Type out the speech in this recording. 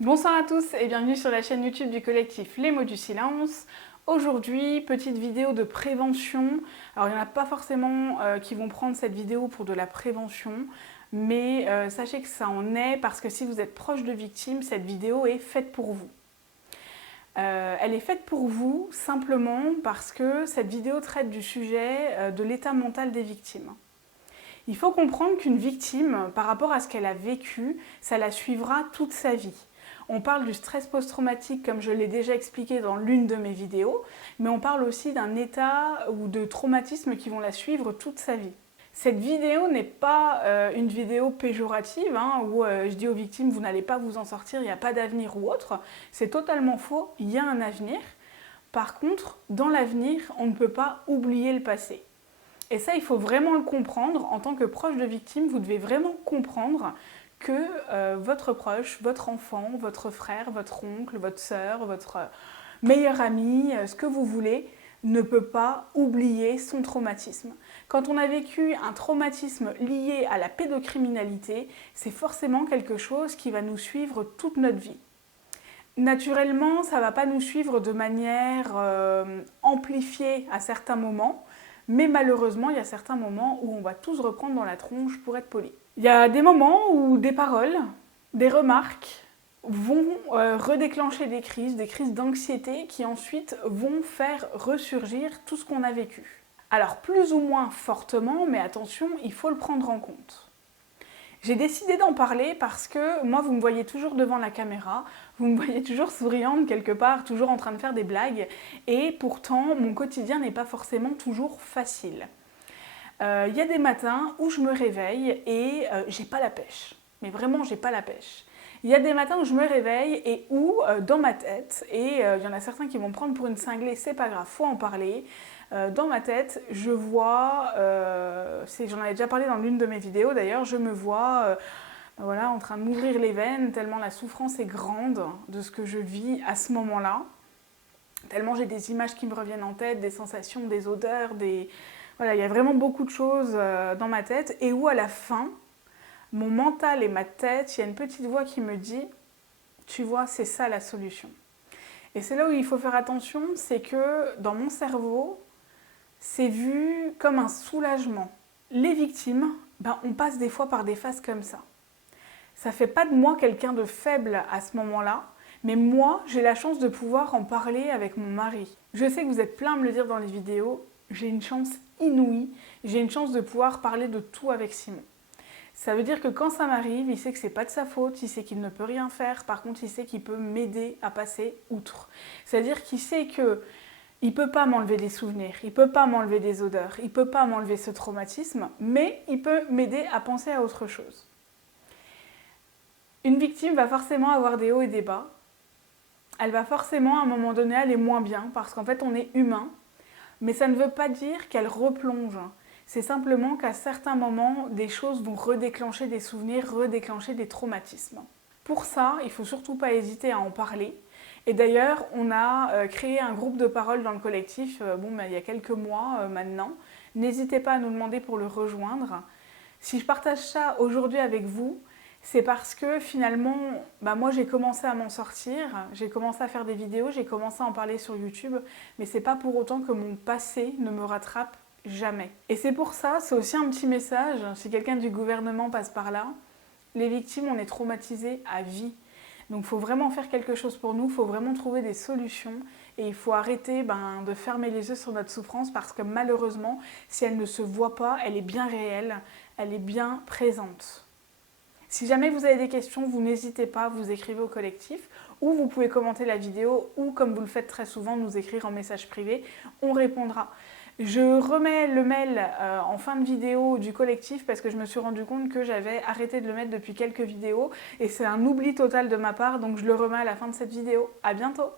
Bonsoir à tous et bienvenue sur la chaîne YouTube du collectif Les Mots du Silence. Aujourd'hui, petite vidéo de prévention. Alors il n'y en a pas forcément qui vont prendre cette vidéo pour de la prévention, mais sachez que ça en est parce que si vous êtes proche de victimes, cette vidéo est faite pour vous. Elle est faite pour vous simplement parce que cette vidéo traite du sujet de l'état mental des victimes. Il faut comprendre qu'une victime, par rapport à ce qu'elle a vécu, ça la suivra toute sa vie. On parle du stress post-traumatique comme je l'ai déjà expliqué dans l'une de mes vidéos, mais on parle aussi d'un état ou de traumatisme qui vont la suivre toute sa vie. Cette vidéo n'est pas une vidéo péjorative où je dis aux victimes vous n'allez pas vous en sortir, il n'y a pas d'avenir ou autre. C'est totalement faux, il y a un avenir. Par contre, dans l'avenir, on ne peut pas oublier le passé. Et ça, il faut vraiment le comprendre. En tant que proche de victime, vous devez vraiment comprendre que votre proche, votre enfant, votre frère, votre oncle, votre sœur, votre meilleur ami, ce que vous voulez, ne peut pas oublier son traumatisme. Quand on a vécu un traumatisme lié à la pédocriminalité, c'est forcément quelque chose qui va nous suivre toute notre vie. Naturellement, ça ne va pas nous suivre de manière amplifiée à certains moments, mais malheureusement, il y a certains moments où on va tous reprendre dans la tronche pour être poli. Il y a des moments où des paroles, des remarques vont redéclencher des crises d'anxiété qui ensuite vont faire ressurgir tout ce qu'on a vécu. Alors plus ou moins fortement, mais attention, il faut le prendre en compte. J'ai décidé d'en parler parce que moi, vous me voyez toujours devant la caméra, vous me voyez toujours souriante quelque part, toujours en train de faire des blagues, et pourtant, mon quotidien n'est pas forcément toujours facile. Il y a des matins où je me réveille et j'ai pas la pêche. Mais vraiment, j'ai pas la pêche. Il y a des matins où je me réveille et où, dans ma tête, et il y en a certains qui vont me prendre pour une cinglée, c'est pas grave, faut en parler. Dans ma tête, je vois, j'en avais déjà parlé dans l'une de mes vidéos d'ailleurs, je me vois voilà, en train de m'ouvrir les veines tellement la souffrance est grande de ce que je vis à ce moment-là. Tellement j'ai des images qui me reviennent en tête, des sensations, des odeurs, Voilà, il y a vraiment beaucoup de choses dans ma tête et où à la fin, mon mental et ma tête, il y a une petite voix qui me dit « Tu vois, c'est ça la solution ». Et c'est là où il faut faire attention, c'est que dans mon cerveau, c'est vu comme un soulagement. Les victimes, on passe des fois par des phases comme ça. Ça fait pas de moi quelqu'un de faible à ce moment-là, mais moi, j'ai la chance de pouvoir en parler avec mon mari. Je sais que vous êtes plein à me le dire dans les vidéos, j'ai une chance inouïe, j'ai une chance de pouvoir parler de tout avec Simon. Ça veut dire que quand ça m'arrive, il sait que c'est pas de sa faute, il sait qu'il ne peut rien faire, par contre il sait qu'il peut m'aider à passer outre. C'est-à-dire qu'il sait que il peut pas m'enlever des souvenirs, il peut pas m'enlever des odeurs, il peut pas m'enlever ce traumatisme, mais il peut m'aider à penser à autre chose. Une victime va forcément avoir des hauts et des bas. Elle va forcément à un moment donné aller moins bien parce qu'en fait on est humain, mais ça ne veut pas dire qu'elle replonge. C'est simplement qu'à certains moments, des choses vont redéclencher des souvenirs, redéclencher des traumatismes. Pour ça, il ne faut surtout pas hésiter à en parler. Et d'ailleurs, on a créé un groupe de parole dans le collectif il y a quelques mois maintenant. N'hésitez pas à nous demander pour le rejoindre. Si je partage ça aujourd'hui avec vous, c'est parce que finalement, moi j'ai commencé à m'en sortir, j'ai commencé à faire des vidéos, j'ai commencé à en parler sur YouTube, mais c'est pas pour autant que mon passé ne me rattrape jamais. Et c'est pour ça, c'est aussi un petit message, si quelqu'un du gouvernement passe par là, les victimes, on est traumatisés à vie. Donc il faut vraiment faire quelque chose pour nous, il faut vraiment trouver des solutions et il faut arrêter de fermer les yeux sur notre souffrance parce que malheureusement, si elle ne se voit pas, elle est bien réelle, elle est bien présente. Si jamais vous avez des questions, vous n'hésitez pas, vous écrivez au collectif ou vous pouvez commenter la vidéo ou comme vous le faites très souvent, nous écrire en message privé, on répondra. Je remets le mail en fin de vidéo du collectif parce que je me suis rendu compte que j'avais arrêté de le mettre depuis quelques vidéos et c'est un oubli total de ma part donc je le remets à la fin de cette vidéo. À bientôt!